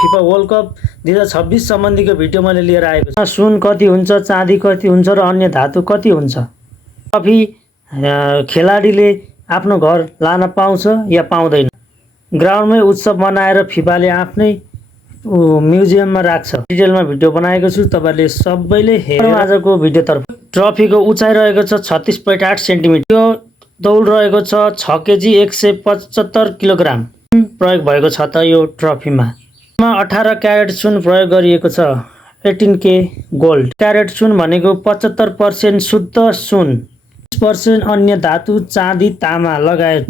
FIFA world cup 2026 सम्बन्धीको video मैले लिएर आएको छु। सुन कति हुन्छ, चाँदी कति हुन्छ र अन्य धातु कति हुन्छ, ट्रफी खेलाडीले आफ्नो घर लान पाउँछ या पाउँदैन, ग्राउन्डमै उत्सव मनाएर फिफाले आफ्नै म्युजियममा राख्छ। डिटेलमा भिडियो बनाएको छु, तपाईहरुले सबैले हेरौँ आजको भिडियोतर्फ। ट्रफीको उचाइ रहेको छ 36.8 सेन्टिमिटर। यो तौल रहेको छ 6 केजी 175 किलोग्राम प्रयोग भएको छ त यो ट्रफीमा। 18 क्यारेट सुन प्रयोग गरिएको छ, 18K गोल्ड। क्यारेट सुन भनेको 75% शुद्ध सुन, 20% अन्य धातु चाँदी तामा लगायत।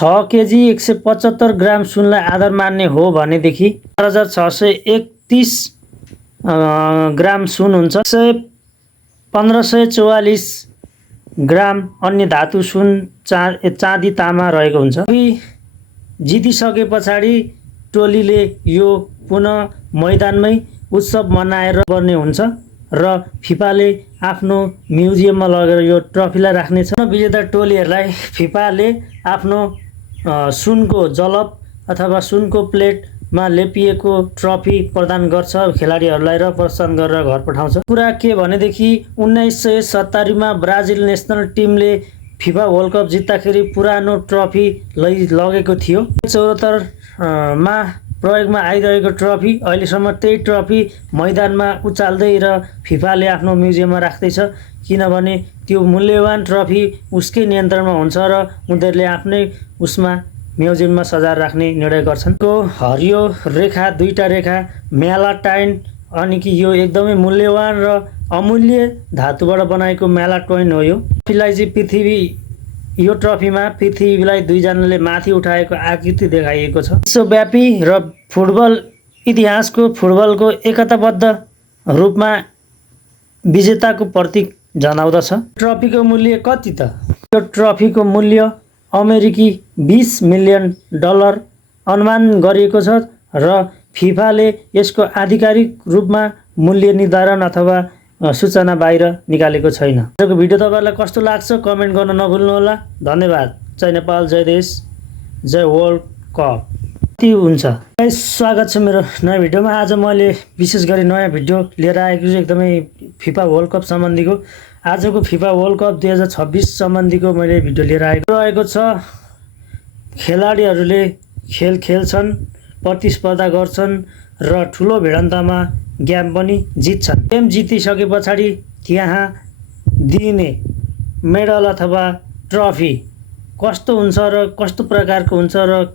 6 केजी 175 ग्राम सुनलाई आधार मान्ने हो भनेदेखि 4631 ग्राम सुन हुन्छ। 1544 ग्राम अन्य धातु सुन चाँदी तामा रहेको हुन्छ। जितिसके पछाडि टोलीले यो पुनः मैदानमै उत्सव मनाएर पर्ने हुन्छ र फिफाले आफ्नो म्युजियममा लगेर यो ट्रफीलाई राख्नेछ। विजेता टोलीहरूलाई फिफाले आफ्नो सुनको जलप अथवा सुनको प्लेटमा लेपिएको ट्रफी प्रदान गर्छ खेलाडीहरूलाई र प्रस्थान गरेर घर पठाउँछ। कुरा के भनेदेखि 1970 मा ब्राजिल नेसनल टिमले फिफा वर्ल्ड कप जित्दाखेरि पुरानो ट्रफी लगेको थियो। 74 मा प्रयोगमा आइरहेको ट्रफी अहिलेसम्म त्यही ट्रफी मैदानमा उचाल्दै र फिफाले आफ्नो म्युजियममा राख्दैछ, किनभने त्यो मूल्यवान ट्रफी उसकै नियन्त्रणमा हुन्छ र उनीहरूले आफ्नै उसमा म्युजियममा सजाएर राख्ने निर्णय गर्छन्। को हरियो रेखा, दुईटा रेखा म्यालाटाइन, अनि कि यो एकदमै मूल्यवान र अमूल्य धातुबाट बनाएको म्यालाटोइन हो। यो ट्रफीलाई चाहिँ पृथ्वी, यो ट्रफीमा पृथ्वीलाई दुईजनाले माथि उठाएको आकृति देखाइएको छ। विश्वव्यापी र फुटबल इतिहासको फुटबलको एकताबद्ध रूपमा विजेताको प्रतीक जनाउँदछ। ट्रफीको मूल्य कति त? यो ट्रफीको मूल्य अमेरिकी $20 मिलियन अनुमान गरिएको छ र फिफाले यसको आधिकारिक रूपमा मूल्य निर्धारण अथवा सूचना बाहिर निकालेको छैन। आजको भिडियो तपाईहरुलाई कस्तो लाग्छ कमेन्ट गर्न नभुल्नुहोला। धन्यवाद। जय नेपाल, जय देश, जय वर्ल्ड कप। के हुन्छ? स्वागत छ मेरो नयाँ भिडियोमा। आज मैले विशेष गरी नयाँ भिडियो लिएर आएको छु एकदमै फिफा वर्ल्ड कप सम्बन्धीको। आजको फिफा वर्ल्ड कप 2026 सम्बन्धीको मैले भिडियो लिएर आएको छ। खेलाडीहरूले खेल खेल्छन्, प्रतिस्पर्धा गर्छन् र ठुलो भिडन्तमा गेम पनि जित्छन्। गेम जितिसके पछाडि त्यहाँ दिइने मेडल अथवा ट्रफी कस्तो हुन्छ र कस्तो प्रकारको हुन्छ र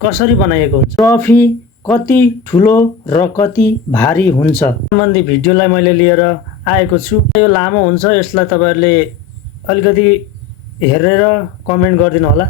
कसरी बनाइएको हुन्छ, ट्रफी कति ठुलो र कति भारी हुन्छ सम्बन्धी भिडियोलाई मैले लिएर आएको छु। यो लामो हुन्छ, यसलाई तपाईहरुले अलिकति हेरेर कमेन्ट गरिदिनु होला।